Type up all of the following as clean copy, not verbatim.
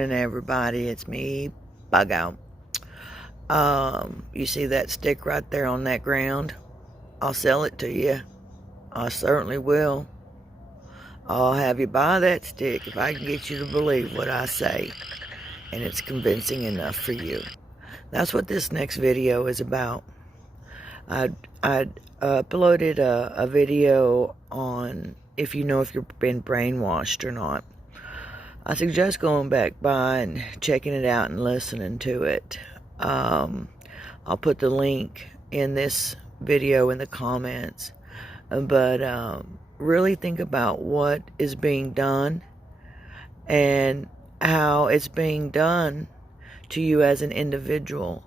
morning, everybody. It's me, Bug Out. You see that stick right there on that ground? I'll sell it to you. I certainly will. I'll have you buy that stick if I can get you to believe what I say, and it's convincing enough for you. That's what this next video is about. I uploaded a video on if you've been brainwashed or not. I suggest going back by and checking it out and listening to it. I'll put the link in this video in the comments. But really think about what is being done and how it's being done to you as an individual.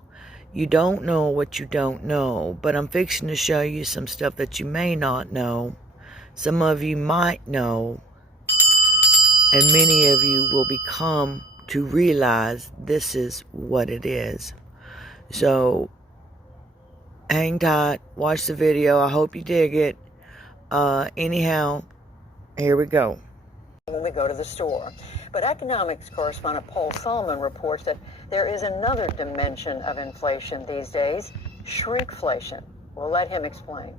You don't know what you don't know, but I'm fixing to show you some stuff that you may not know. Some of you might know, and many of you will become to realize this is what it is. So, hang tight, watch the video. I hope you dig it. Anyhow, here we go. When we go to the store. But economics correspondent Paul Solomon reports that there is another dimension of inflation these days, shrinkflation. We'll let him explain.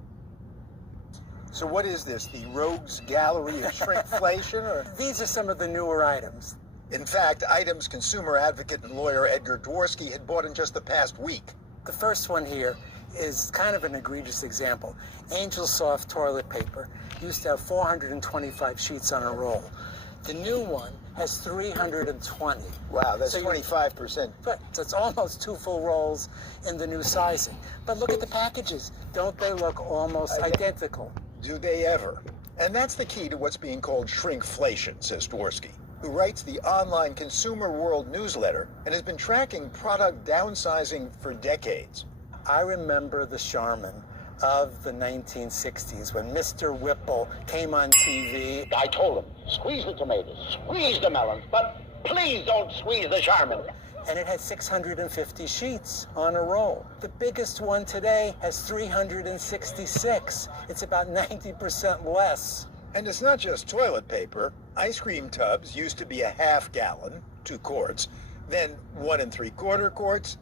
So what is this, the rogues gallery of shrinkflation? Or These are some of the newer items. in fact, items consumer advocate and lawyer Edgar Dworsky had bought in just the past week. The first one here is kind of an egregious example. Angel Soft toilet paper used to have 425 sheets on a roll. The new one has 320. Wow, that's So 25%. But so it's almost 2 full rolls in the new sizing. But look at the packages. Don't they look almost identical? Do they ever? And that's the key to what's being called shrinkflation, says Dworsky, who writes the online Consumer World newsletter and has been tracking product downsizing for decades. I remember the Charmin of the 1960s when Mr. Whipple came on TV. I told him, squeeze the tomatoes, squeeze the melons, but please don't squeeze the Charmin. And it had 650 sheets on a roll. The biggest one today has 366. It's about 90% less. And it's not just toilet paper. Ice cream tubs used to be a half gallon, 2 quarts, then 1 3/4 quarts.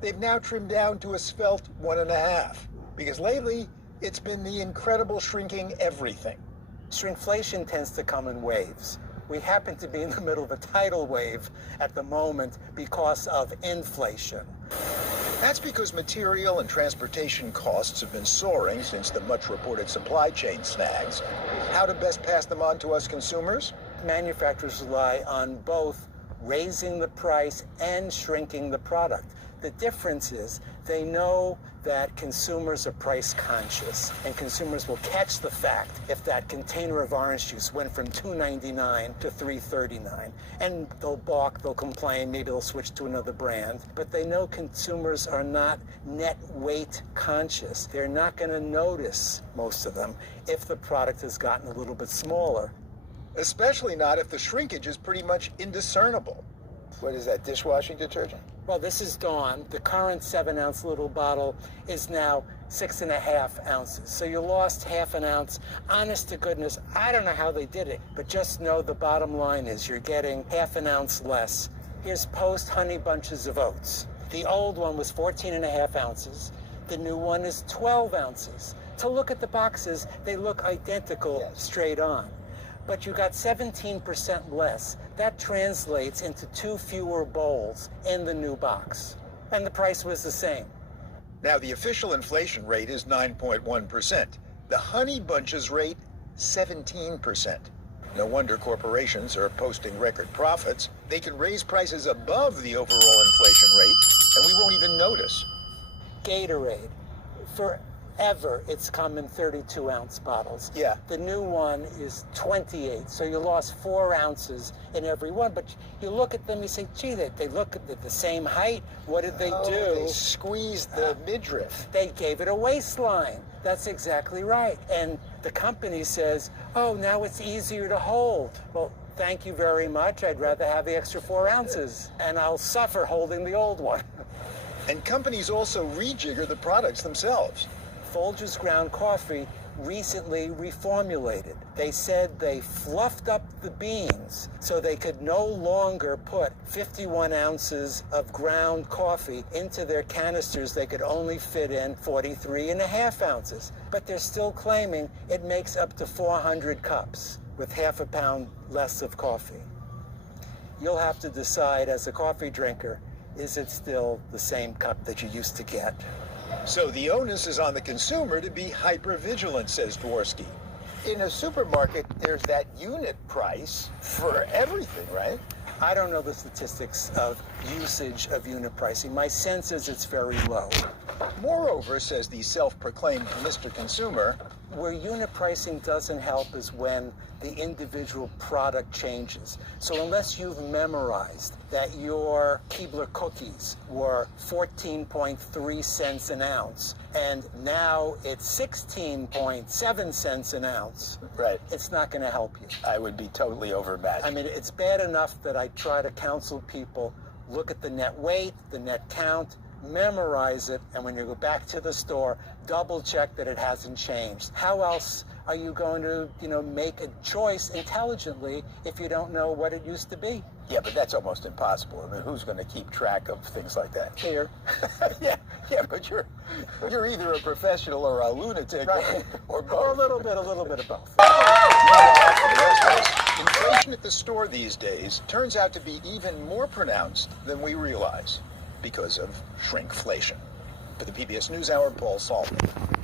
They've now trimmed down to a svelte 1.5, because lately it's been the incredible shrinking everything. Shrinkflation tends to come in waves. We happen to be in the middle of a tidal wave at the moment because of inflation. That's because material and transportation costs have been soaring since the much-reported supply chain snags. How to best pass them on to us consumers? Manufacturers rely on both raising the price and shrinking the product. The difference is they know that consumers are price conscious, and consumers will catch the fact if that container of orange juice went from $2.99 to $3.39. And they'll balk, they'll complain, maybe they'll switch to another brand. But they know consumers are not net weight conscious. They're not going to notice, most of them, if the product has gotten a little bit smaller. Especially not if the shrinkage is pretty much indiscernible. What is that, dishwashing detergent? Well, this is Dawn. The current 7-ounce little bottle is now 6.5 ounces. So you lost half an ounce. Honest to goodness, I don't know how they did it, but just know the bottom line is you're getting half an ounce less. Here's Post Honey Bunches of Oats. The old one was 14.5 ounces. The new one is 12 ounces. To look at the boxes, they look identical straight on. But you got 17% less. That translates into 2 fewer bowls in the new box. And the price was the same. Now, the official inflation rate is 9.1%. The Honey Bunches rate, 17%. No wonder corporations are posting record profits. They can raise prices above the overall inflation rate, and we won't even notice. Gatorade. Forever, it's come in 32-ounce bottles. Yeah. The new one is 28, so you lost 4 ounces in every one. But you look at them, you say, gee, they look at the same height. What did they do? They squeezed the midriff. They gave it a waistline. That's exactly right. And the company says, oh, now it's easier to hold. Well, thank you very much. I'd rather have the extra 4 ounces, and I'll suffer holding the old one. And companies also rejigger the products themselves. Folgers ground coffee recently reformulated. They said they fluffed up the beans so they could no longer put 51 ounces of ground coffee into their canisters. They could only fit in 43.5 ounces. But they're still claiming it makes up to 400 cups with half a pound less of coffee. You'll have to decide as a coffee drinker, is it still the same cup that you used to get? So the onus is on the consumer to be hyper-vigilant, says Dworsky. In a supermarket, there's that unit price for everything, right? I don't know the statistics of usage of unit pricing. My sense is it's very low. Moreover, says the self-proclaimed Mr. Consumer, where unit pricing doesn't help is when the individual product changes. So unless you've memorized that your Keebler cookies were 14.3 cents an ounce and now it's 16.7 cents an ounce, right, it's not going to help you. I would be totally overmatched. I mean, it's bad enough that I try to counsel people, look at the net weight, the net count, memorize it, and when you go back to the store, double check that it hasn't changed. How else are you going to, make a choice intelligently if you don't know what it used to be? Yeah, but that's almost impossible. I mean, who's going to keep track of things like that? Here. yeah, but you're either a professional or a lunatic, right, or both. Or a little bit of both. Inflation at the store these days turns out to be even more pronounced than we realize because of shrinkflation. For the PBS NewsHour, Paul Saltzman.